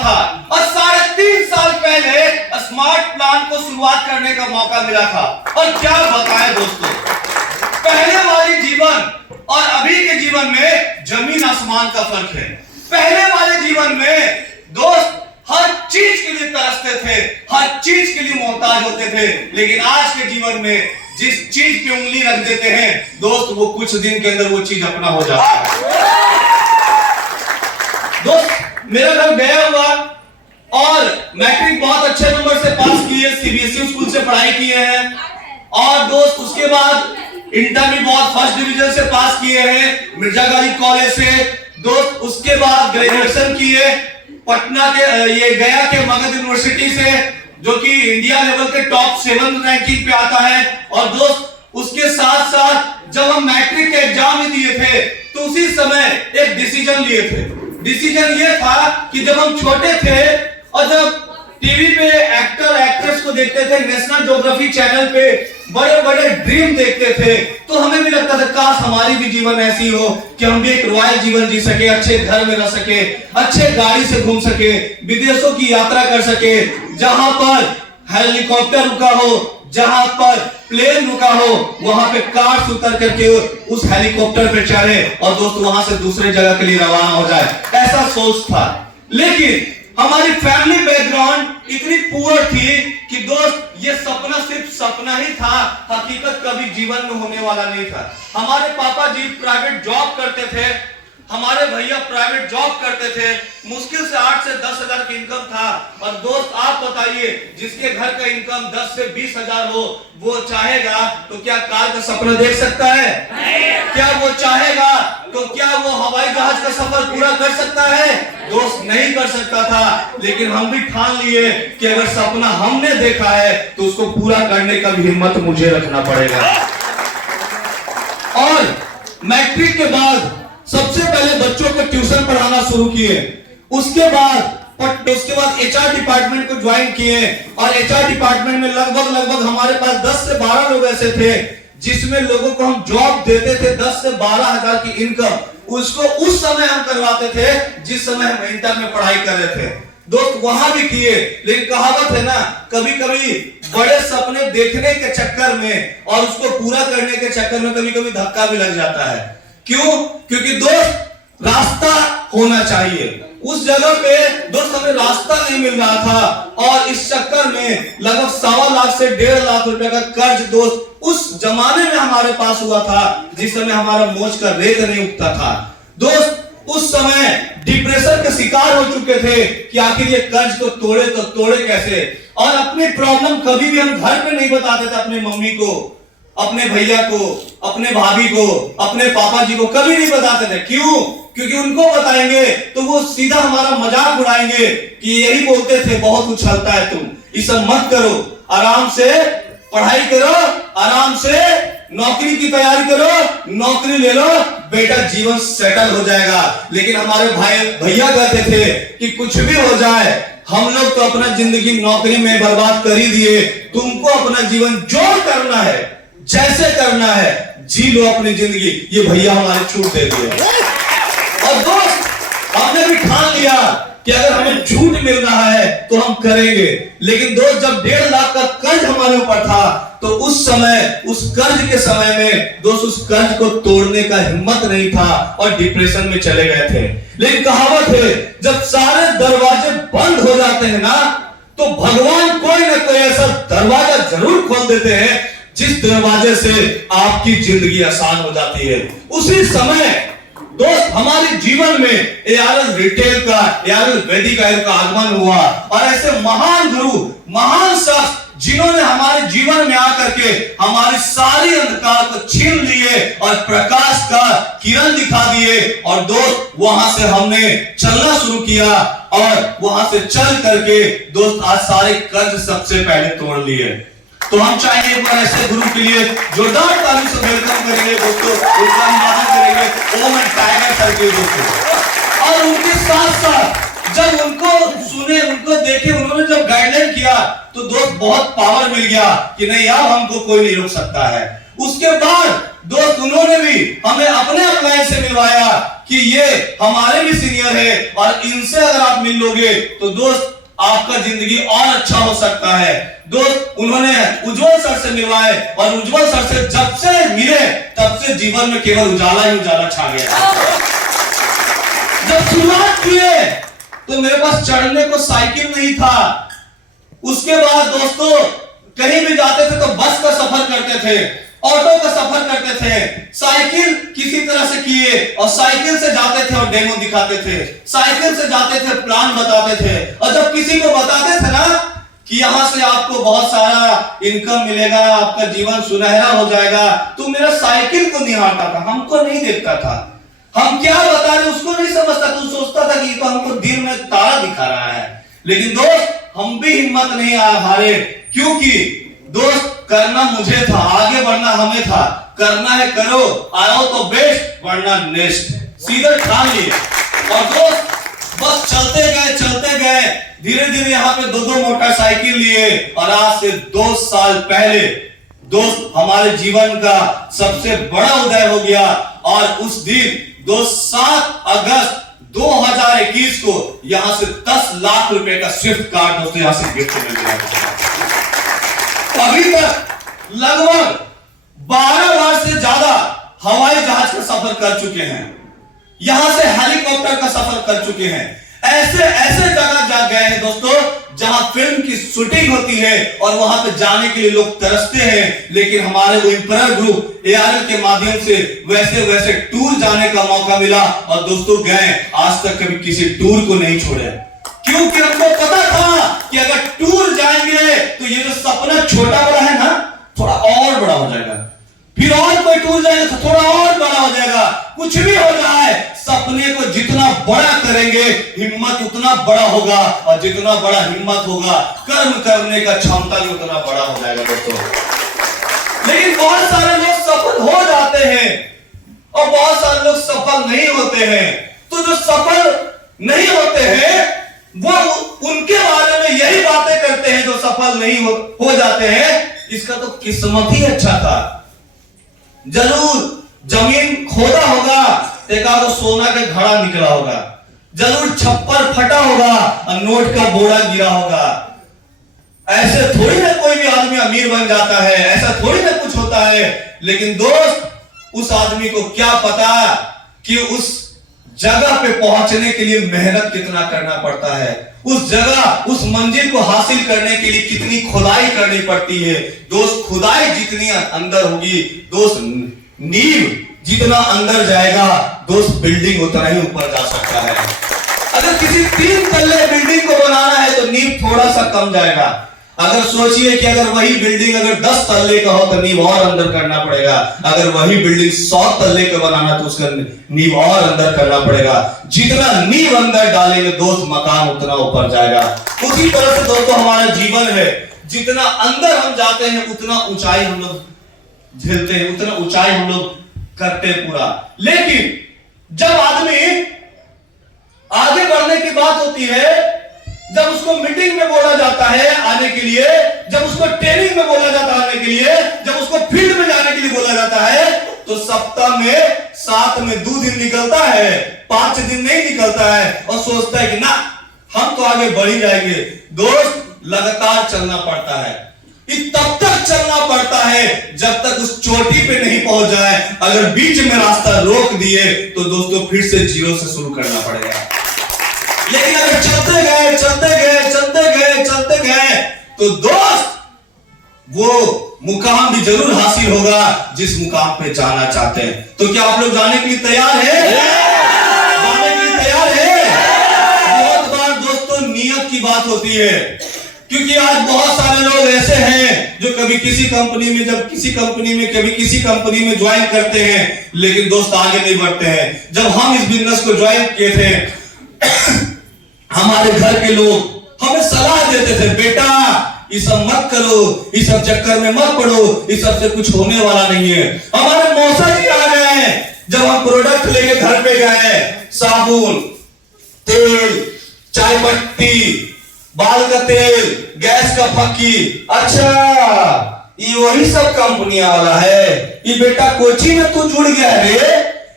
था और 3.5 साल पहले स्मार्ट प्लान को शुरुआत करने का मौका मिला था। और क्या बताएं दोस्तों, पहले वाले जीवन और अभी के जीवन में जमीन आसमान का फर्क है। पहले वाले जीवन में दोस्त हर चीज के लिए तरसते थे, हर चीज के लिए मोहताज होते थे, लेकिन आज के जीवन में जिस चीज पे उंगली रख देते हैं दोस्त, वो कुछ दिन के अंदर वो चीज अपना हो जाता है। दोस्त मेरा घर गया हुआ और मैट्रिक बहुत अच्छे नंबर से पास किए, सीबीएसई स्कूल से पढ़ाई किए हैं, और दोस्त उसके बाद इंटर भी बहुत फर्स्ट डिवीजन से पास किए हैं मिर्जा गालिब कॉलेज से। दोस्त उसके बाद ग्रेजुएशन किए पटना के ये गया के मगध यूनिवर्सिटी से, जो कि इंडिया लेवल के टॉप 7 रैंकिंग पे आता है। और दोस्त उसके साथ साथ जब हम मैट्रिक के एग्जाम ही दिए थे तो उसी समय एक डिसीजन लिए थे। डिसीजन ये था कि जब हम छोटे थे और जब टीवी पे एक्टर एक्ट्रेस को देखते थे, नेशनल ज्योग्राफी चैनल पे बड़े बड़े ड्रीम देखते थे, तो हमें भी लगता था काश हमारी भी जीवन ऐसी हो कि हम भी एक रॉयल जीवन जी सके, अच्छे घर में रह सके, अच्छे गाड़ी से घूम सके, विदेशों की यात्रा कर सके, जहां पर हेलीकॉप्टर रुका हो, जहां पर प्लेन रुका हो, वहां पे कार से उतर करके उस हेलीकॉप्टर पे चढ़े और दोस्त वहां से दूसरे जगह के लिए रवाना हो जाए, ऐसा सोच था। लेकिन हमारी फैमिली बैकग्राउंड इतनी पुअर थी कि दोस्त ये सपना सिर्फ सपना ही था, हकीकत कभी जीवन में होने वाला नहीं था। हमारे पापा जी प्राइवेट जॉब करते थे, हमारे भैया प्राइवेट जॉब करते थे, मुश्किल से 8 से 10 हजार की इनकम था। और दोस्त आप बताइए, जिसके घर का इनकम 10 से 20 हजार हो, वो चाहेगा तो क्या कार का सपना देख सकता है? क्या वो चाहेगा तो क्या वो हवाई जहाज का सफर पूरा कर सकता है? दोस्त नहीं कर सकता था। लेकिन हम भी ठान लिए कि अगर सपना हमने देखा है तो उसको पूरा करने का भी हिम्मत मुझे रखना पड़ेगा। और मैट्रिक के बाद सबसे पहले बच्चों को ट्यूशन पढ़ाना शुरू किए, उसके बाद एचआर डिपार्टमेंट को ज्वाइन किए। और एचआर डिपार्टमेंट में लगभग हमारे पास 10 से 12 लोग ऐसे थे जिसमें लोगों को हम जॉब देते थे 10 से 12 हजार की इनकम, उसको उस समय हम करवाते थे जिस समय हम इंटर में पढ़ाई कर रहे थे। दोस्त वहां भी किए, लेकिन कहावत है ना, कभी कभी बड़े सपने देखने के चक्कर में और उसको पूरा करने के चक्कर में कभी कभी धक्का भी लग जाता है। क्यों? क्योंकि दोस्त रास्ता होना चाहिए। उस जगह पे दोस्त हमें रास्ता नहीं मिल रहा था और इस चक्कर में लगभग 1.25 लाख से 1.5 लाख रुपए का कर्ज दोस्त उस जमाने में हमारे पास हुआ था जिस समय हमारा मोच का रेत नहीं उगता था। दोस्त उस समय डिप्रेशन के शिकार हो चुके थे कि आखिर ये कर्ज को तोड़े कैसे। और अपनी प्रॉब्लम कभी भी हम घर पे नहीं बताते थे, अपने मम्मी को, अपने भैया को, अपने भाभी को, अपने पापा जी को कभी नहीं बताते थे। क्यों? क्योंकि उनको बताएंगे तो वो सीधा हमारा मजाक उड़ाएंगे कि यही बोलते थे बहुत उछलता है तुम, ये सब मत करो, आराम से पढ़ाई करो, आराम से नौकरी की तैयारी करो, नौकरी ले लो, बेटा जीवन सेटल हो जाएगा। लेकिन हमारे भैया कहते थे कि कुछ भी हो जाए, हम लोग तो अपना जिंदगी नौकरी में बर्बाद कर ही दिए, तुमको अपना जीवन जो करना है, जैसे करना है, जी लो अपनी जिंदगी। ये भैया हमारे छूट दे दिए। और दोस्त हमने भी ठान लिया कि अगर हमें छूट मिल रहा है तो हम करेंगे। लेकिन दोस्त जब 1.5 लाख का कर्ज हमारे ऊपर था तो उस समय, उस कर्ज के समय में दोस्त उस कर्ज को तोड़ने का हिम्मत नहीं था और डिप्रेशन में चले गए थे। लेकिन कहावत है, जब सारे दरवाजे बंद हो जाते हैं ना, तो भगवान कोई ना कोई ऐसा दरवाजा जरूर खोल देते हैं जिस दरवाजे से आपकी जिंदगी आसान हो जाती है। उसी समय दोस्त हमारे जीवन में एआरएस रिटेल का, एआरएस वैदिक आयुर्वेद का आगमन हुआ और ऐसे महान गुरु, महान शख्स जिन्होंने हमारे जीवन में आकर के हमारी सारी अंधकार को छीन लिए और प्रकाश का किरण दिखा दिए। और दोस्त वहां से हमने चलना शुरू किया और वहां से चल करके दोस्त आज सारे कर्ज सबसे पहले तोड़ लिए। तो हम चाहेंगे एक बार ऐसे गुरु के लिए जोरदार ताली से वेलकम करेंगे दोस्तों, उनका सम्मान करेंगे ओम एंड टाइगर सर के दोस्तों। और उनके साथ साथ जब उनको सुने, उनको देखे, उन्होंने जब गाइडलाइन किया तो दोस्त बहुत पावर मिल गया कि नहीं यार हमको कोई नहीं रोक सकता है। उसके बाद दोस्त उन्होंने भी हमें अपने अपलाइन से मिलवाया कि ये हमारे भी सीनियर है और इनसे अगर आप मिल लोगे तो दोस्त आपका जिंदगी और अच्छा हो सकता है। दोस्त उन्होंने उज्जवल सर से मिलवाए और उज्जवल सर से जब से मिले तब से जीवन में केवल उजाला ही उजाला छा गया। जब शुरुआत किए तो मेरे पास चढ़ने को साइकिल नहीं था। उसके बाद दोस्तों कहीं भी जाते थे तो बस का सफर करते थे, ऑटो का सफर करते थे, साइकिल किसी तरह से किए और साइकिल से जाते थे और डेमो दिखाते थे, साइकिल से जाते थे, प्लान बताते थे। और जब किसी को बताते थे ना कि यहां से आपको बहुत सारा इनकम मिलेगा, आपका जीवन सुनहरा हो जाएगा, तो मेरा साइकिल को निहारता था, हमको नहीं देखता था। हम क्या बता रहे उसको नहीं समझता, तो सोचता था कि तो हमको दिन में तारा दिखा रहा है। लेकिन दोस्त हम भी हिम्मत नहीं हारे, क्योंकि दोस्त करना मुझे था, आगे बढ़ना हमें था। करना है करो, आओ तो बेस्ट वरना नेक्स्ट, सीधे ठान लिए। और दोस्त बस चलते गए धीरे धीरे यहाँ पे दो मोटरसाइकिल लिए और आज से 2 साल पहले दोस्त हमारे जीवन का सबसे बड़ा उदय हो गया। और उस दिन 7 अगस्त 2021 को यहां से 10 लाख रुपए का स्विफ्ट कार दोस्तों यहां से गिफ्ट मिल गया। अभी तक लगभग 12 बार से ज्यादा हवाई जहाज का सफर कर चुके हैं, यहां से हेलीकॉप्टर का सफर कर चुके हैं, ऐसे जगह जा गए हैं दोस्तों जहां फिल्म की शूटिंग होती है और वहां पे जाने के लिए लोग तरसते हैं। लेकिन हमारे वो इंपरर ग्रुप एआरएल के माध्यम से वैसे टूर जाने का मौका मिला और दोस्तों गए, आज तक कभी किसी टूर को नहीं छोड़े, क्योंकि हमको पता था कि अगर टूर जाएंगे तो ये जो सपना छोटा बड़ा है ना थोड़ा और बड़ा हो जाएगा, फिर और कोई टूर जाएगा तो थोड़ा और बड़ा हो जाएगा। कुछ भी हो जाए सपने को जितना बड़ा करेंगे हिम्मत उतना बड़ा होगा, और जितना बड़ा हिम्मत होगा कर्म करने का क्षमता भी उतना बड़ा हो जाएगा दोस्तों। लेकिन बहुत सारे लोग सफल हो जाते हैं और बहुत सारे लोग सफल नहीं होते हैं। तो जो सफल नहीं होते हैं वो उनके बारे में यही बातें करते हैं जो सफल नहीं हो जाते हैं। इसका तो किस्मत ही अच्छा था, जरूर जमीन खोदा होगा, देखा तो सोना का घड़ा निकला होगा, जरूर छप्पर फटा होगा और नोट का बोरा गिरा होगा। ऐसे थोड़ी ना कोई भी आदमी अमीर बन जाता है, ऐसा थोड़ी ना कुछ होता है। लेकिन दोस्त उस आदमी को क्या पता कि उस जगह पे पहुंचने के लिए मेहनत कितना करना पड़ता है, उस जगह उस मंजिल को हासिल करने के लिए कितनी खुदाई करनी पड़ती है। दोस्त खुदाई जितनी अंदर होगी दोस्त, नींव जितना अंदर जाएगा दोस्त, बिल्डिंग उतना ही ऊपर जा सकता है। अगर किसी 3 तल्ले बिल्डिंग को बनाना है तो नींव थोड़ा सा कम जाएगा। अगर सोचिए कि अगर वही बिल्डिंग अगर 10 तल्ले का हो तो नींव और अंदर करना पड़ेगा, अगर वही बिल्डिंग 100 तल्ले का बनाना तो उसका नींव और अंदर करना पड़ेगा। जितना नींव अंदर डालेंगे दोस्त मकान उतना ऊपर जाएगा। उसी तरह से दोस्तों हमारा जीवन है, जितना अंदर हम जाते हैं उतना ऊंचाई हम लोग झेलते हैं, उतना ऊंचाई हम लोग करते हैं पूरा। लेकिन जब आदमी आगे बढ़ने की बात होती है, जब उसको मीटिंग में बोला जाता है आने के लिए, जब उसको ट्रेनिंग में बोला जाता है आने के लिए, जब उसको फील्ड में जाने के लिए बोला जाता है, तो सप्ताह में 7 में 2 दिन निकलता है, 5 दिन नहीं निकलता है और सोचता है कि ना हम तो आगे बढ़ ही जाएंगे। दोस्त लगातार चलना पड़ता है, तब तक चलना पड़ता है जब तक उस चोटी पे नहीं पहुंच जाए। अगर बीच में रास्ता रोक दिए तो दोस्तों फिर से 0 से शुरू करना पड़ेगा। लेकिन अगर चलते गए तो दोस्त वो मुकाम भी जरूर हासिल होगा जिस मुकाम पे जाना चाहते हैं। तो क्या आप लोग जाने के लिए तैयार हैं? जाने के लिए तैयार हैं? बहुत बार दोस्तों नियत की बात होती है, क्योंकि आज बहुत सारे लोग ऐसे हैं जो कभी किसी कंपनी में कभी किसी कंपनी में ज्वाइन करते हैं, लेकिन दोस्त आगे नहीं बढ़ते हैं। जब हम इस बिजनेस को ज्वाइन किए थे हमारे घर के लोग हमें सलाह देते थे, बेटा ये सब मत करो, इस सब चक्कर में मत पड़ो, इस सब से कुछ होने वाला नहीं है। हमारे मौसा जी आ गए, जब हम प्रोडक्ट लेके घर पे गए, साबुन, तेल, चाय पत्ती, बाल का तेल, गैस का फक्की, अच्छा ये वही सब कंपनियां वाला है। ये बेटा कोची में तू जुड़ गया रे,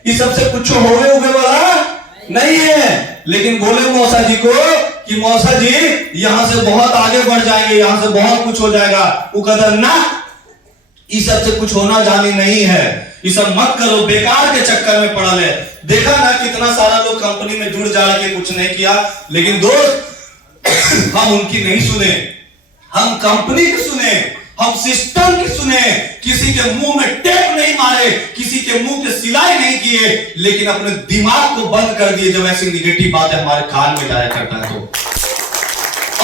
ये सबसे कुछ होवे उगे वाला नहीं है। लेकिन बोले मौसा जी को कि मौसा जी यहां से बहुत आगे बढ़ जाएंगे, यहां से बहुत कुछ हो जाएगा। वो कहता ना, ये सबसे कुछ होना जानी नहीं है, ये सब मत करो, बेकार के चक्कर में पड़ा ले। देखा ना कितना सारा लोग कंपनी में जुड़ जा के कुछ नहीं किया। लेकिन दोस्त हम उनकी नहीं सुने, हम कंपनी की सुने, हम सिस्टम की सुने। किसी के मुंह में टेप नहीं मारे, किसी के मुंह पे सिलाई नहीं किए, लेकिन अपने दिमाग को बंद कर दिए जब ऐसी निगेटिव बातें हमारे कान में जाया करता है तो।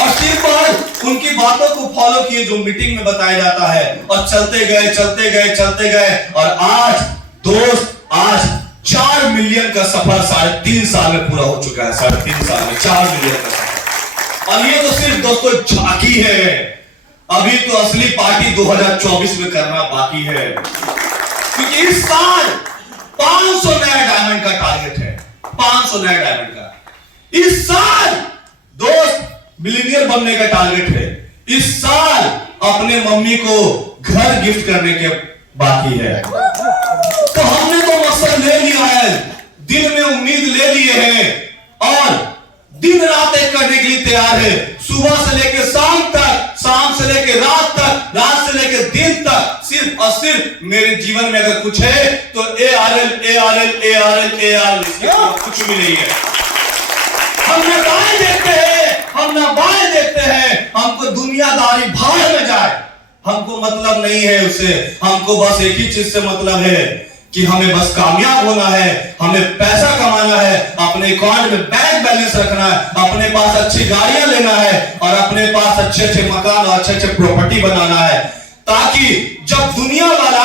और सिर्फ उनकी बातों को फॉलो किए जो मीटिंग में बताया जाता है, और चलते गए चलते गए चलते गए। और आज दोस्त, आज 4 मिलियन का सफर 3.5 साल में पूरा हो चुका है। 3.5 साल में 4 मिलियन का सफर। और ये तो सिर्फ दोस्तों झांकी है, अभी तो असली पार्टी 2024 में करना बाकी है। क्योंकि इस साल 500 नया डायमंड का टारगेट है, 500 नया डायमंड का। इस साल दोस्त मिलियनियर बनने का टारगेट है। इस साल अपने मम्मी को घर गिफ्ट करने के बाकी है। तो हमने तो मकसद ले लिया है, दिल में उम्मीद ले लिए हैं, और दिन रात एक करने के लिए तैयार है। सुबह से लेकर शाम तक, शाम से लेकर रात तक, रात से लेकर दिन तक, सिर्फ और सिर्फ मेरे जीवन में अगर कुछ है तो ARL ARL ARL ARL, कुछ भी नहीं है। हम न दाएं देखते हैं, हम न बाएं देखते हैं, हमको दुनियादारी भाड़ में जाए, हमको मतलब नहीं है उससे। हमको बस एक ही चीज से मतलब है कि हमें बस कामयाब होना है, हमें पैसा कमाना है, अपने अकाउंट में बैंक बैलेंस रखना है, अपने पास अच्छी गाड़ियां लेना है, और अपने पास अच्छे अच्छे मकान और अच्छे अच्छे प्रॉपर्टी बनाना है। ताकि जब दुनिया वाला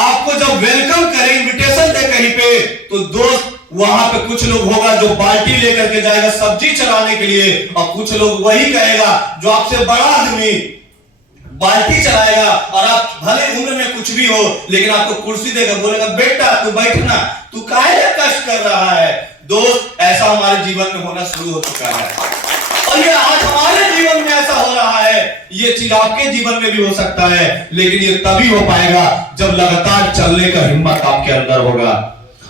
आपको जब वेलकम करे, इनविटेशन दे कहीं पे, तो दोस्त वहां पे कुछ लोग होगा जो बाल्टी लेकर के जाएगा सब्जी चलाने के लिए, और कुछ लोग वही कहेगा जो आपसे बड़ा आदमी बाल्टी चलाएगा, और आप भले उम्र में कुछ भी हो लेकिन आपको कुर्सी देगा, बोलेगा बेटा तू बैठना, तू काहे कष्ट कर रहा है। दोस्त ऐसा हमारे जीवन में होना शुरू हो चुका है, और ये आज हमारे जीवन में ऐसा हो रहा है। ये चीज आपके जीवन में भी हो सकता है, लेकिन ये तभी हो पाएगा जब लगातार चलने का हिम्मत आपके अंदर होगा।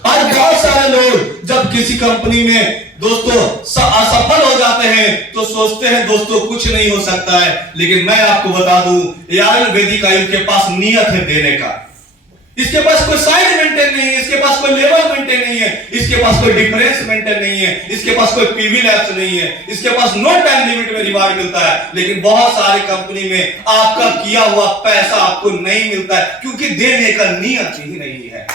आज बहुत सारे लोग जब किसी कंपनी में दोस्तों असफल हो जाते हैं तो सोचते हैं दोस्तों कुछ नहीं हो सकता है। लेकिन मैं आपको बता दूं, यार वैदिक आयु के पास नियत है देने का। इसके पास कोई साइड मेंटेन नहीं है, इसके पास कोई लेवल मेंटेन नहीं है, इसके पास कोई डिफरेंस मेंटेन नहीं है, इसके पास कोई पीवी लैप्स नहीं है, इसके पास नो टाइम लिमिट में रिवार्ड मिलता है। लेकिन बहुत सारे कंपनी में आपका किया हुआ पैसा आपको नहीं मिलता है, क्योंकि देने का नियत ही नहीं है।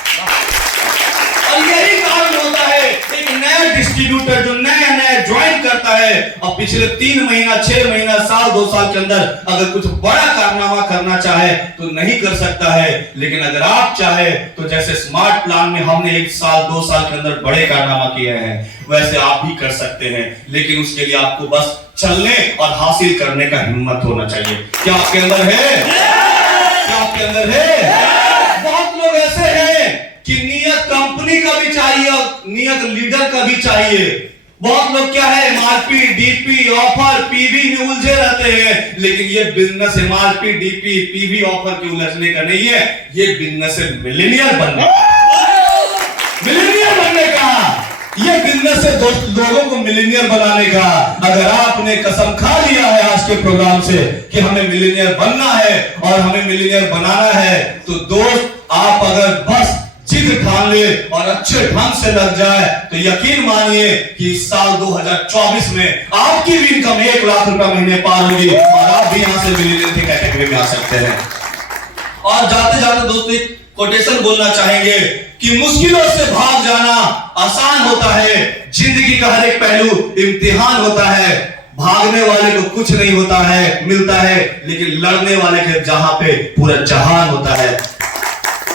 और यही कारण होता है एक नया डिस्ट्रीब्यूटर जो नया नया ज्वाइन करता है, और पिछले 3 महीना 6 महीना साल 2 साल के अंदर अगर कुछ बड़ा कारनामा करना चाहे तो नहीं कर सकता है। लेकिन अगर आप चाहे तो जैसे स्मार्ट प्लान में हमने 1 साल 2 साल के अंदर बड़े कारनामा किए हैं, वैसे आप भी कर सकते हैं। लेकिन उसके लिए आपको बस चलने और हासिल करने का हिम्मत होना चाहिए। क्या आपके अंदर है? क्या आपके अंदर है? बहुत लोग ऐसे हैं कि नियत कंपनी का भी चाहिए और नियत लीडर का भी चाहिए। बहुत लोग क्या है, एमआरपी, डीपी, ऑफर, पीवी में उलझे रहते हैं। लेकिन ये business MRP, DP, PV, offer के उलझने का नहीं है, ये बिजनेस है मिलेनियर बनने का। ये बिजनेस है दोस्त लोगों को मिलेनियर बनाने का। अगर आपने कसम खा लिया है आज के प्रोग्राम से कि हमें मिलेनियर बनना है और हमें मिलेनियर बनाना है, तो दोस्त आप अगर बस जिद ठान ले और अच्छे ढंग से लग जाए तो यकीन मानिए कि इस साल 2024 में आपकी भी इनकम 1 लाख रुपए महीने पार होगी, और आप भी यहां से मिलेनियर की कैटेगरी में आ सकते हैं। और जाते जाते दोस्तों एक कोटेशन बोलना चाहेंगे कि मुश्किलों से भाग जाना आसान होता है, जिंदगी का हर एक पहलू इम्तिहान होता है। भागने वाले को कुछ नहीं होता है मिलता है, लेकिन लड़ने वाले के जहां पे पूरा जहान होता है।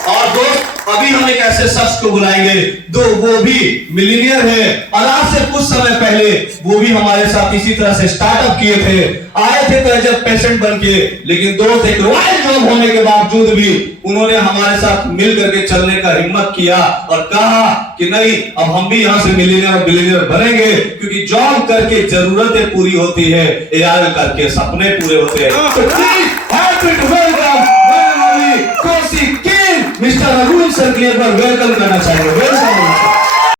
और दोस्त अभी हम एक ऐसे शख्स को बुलाएंगे जो वो भी मिलीनियर है, और आज से कुछ समय पहले वो भी हमारे साथ इसी तरह से स्टार्टअप किए थे, आए थे तो एज ए पेशेंट बन के। लेकिन दोस्त एक रॉयल जॉब होने के बावजूद भी उन्होंने हमारे साथ मिल करके चलने का हिम्मत किया और कहा कि नहीं, अब हम भी यहाँ से मिलीनियर और बिलीनियर बनेंगे, क्योंकि जॉब करके जरूरतें पूरी होती है, ARL करके सपने पूरे होते हैं। तो वेलकम करना चाहेंगे।